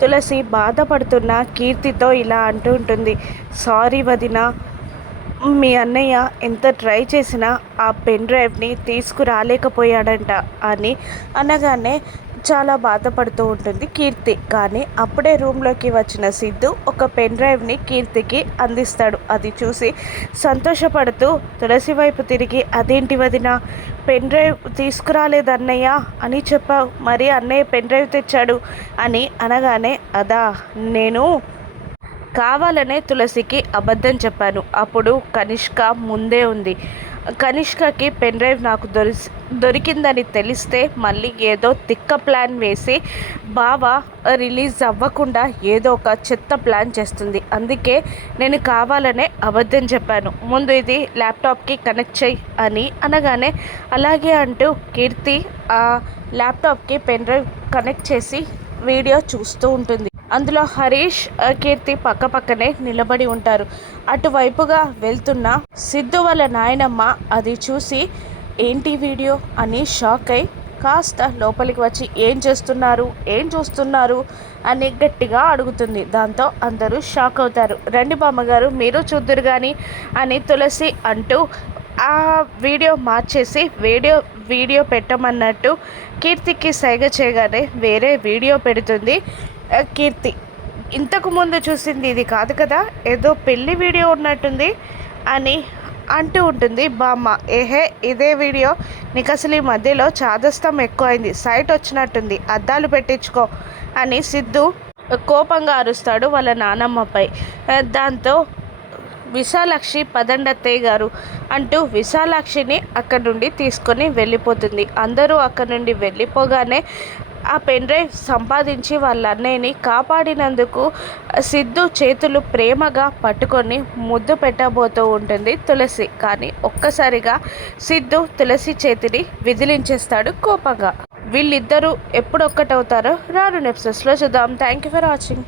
తులసి బాధపడుతున్న కీర్తితో ఇలా అంటూ ఉంటుంది. సారీ వదిన, మీ అన్నయ్య ఎంత ట్రై చేసినా ఆ పెన్ డ్రైవ్ని తీసుకురాలేకపోయాడంట అని అనగానే చాలా బాధపడుతూ ఉంటుంది కీర్తి. కానీ అప్పుడే రూమ్లోకి వచ్చిన సిద్ధు ఒక పెన్ డ్రైవ్ని కీర్తికి అందిస్తాడు. అది చూసి సంతోషపడుతూ తులసి వైపు తిరిగి, అదేంటి వదిన, పెన్ డ్రైవ్ తీసుకురాలేదు అన్నయ్య అని చెప్పావు, మరి అన్నయ్య పెన్ డ్రైవ్ తెచ్చాడు అని అనగానే, అదా, నేను కావాలనే తులసికి అబద్ధం చెప్పాను. అప్పుడు కనిష్క ముందే ఉంది. కనిష్కకి పెన్ డ్రైవ్ నాకు దొరికిందని తెలిస్తే మళ్ళీ ఏదో తిక్క ప్లాన్ వేసి బావ రిలీజ్ అవ్వకుండా ఏదో ఒక చెత్త ప్లాన్ చేస్తుంది. అందుకే నేను కావాలనే అబద్ధం చెప్పాను. ముందు ఇది ల్యాప్టాప్కి కనెక్ట్ చేయి అని అనగానే, అలాగే అంటూ కీర్తి ఆ ల్యాప్టాప్కి పెన్ డ్రైవ్ కనెక్ట్ చేసి వీడియో చూస్తూ ఉంటుంది. అందులో హరీష్, కీర్తి పక్కపక్కనే నిలబడి ఉంటారు. అటువైపుగా వెళ్తున్న సిద్ధు వాళ్ళ నాయనమ్మ అది చూసి, ఏంటి వీడియో అని షాక్ అయి కాస్త లోపలికి వచ్చి, ఏం చేస్తున్నారు, ఏం చూస్తున్నారు అని గట్టిగా అడుగుతుంది. దాంతో అందరూ షాక్ అవుతారు. రండి బామ్మగారు, మీరు చూద్దురు కానీ అని తులసి అంటూ ఆ వీడియో మార్చేసి వీడియో పెట్టమన్నట్టు కీర్తికి సైగ చేయగానే వేరే వీడియో పెడుతుంది కీర్తి. ఇంతకు ముందు చూసింది ఇది కాదు కదా, ఏదో పెళ్లి వీడియో ఉన్నట్టుంది అని అంటూ ఉంటుంది బామ్మ. ఏహే, ఇదే వీడియో, నీకు అసలు ఈ మధ్యలో చాదస్తం ఎక్కువైంది, సైట్ వచ్చినట్టుంది, అద్దాలు పెట్టించుకో అని సిద్ధు కోపంగా అరుస్తాడు వాళ్ళ నానమ్మపై. దాంతో విశాలాక్షి, పదండత్తయ్య గారు అంటూ విశాలాక్షిని అక్కడి నుండి తీసుకొని వెళ్ళిపోతుంది. అందరూ అక్కడి నుండి వెళ్ళిపోగానే ఆ పెన్ డ్రైవ్ సంపాదించి వాళ్ళ అన్నయ్యని కాపాడినందుకు సిద్ధు చేతులు ప్రేమగా పట్టుకొని ముద్దు పెట్టబోతూ ఉంటుంది తులసి. కానీ ఒక్కసారిగా సిద్ధు తులసి చేతిని విదిలించేస్తాడు కోపంగా. వీళ్ళిద్దరూ ఎప్పుడొక్కటవుతారో రాను ఎపిసోడ్స్లో చూద్దాం. Thank you for watching.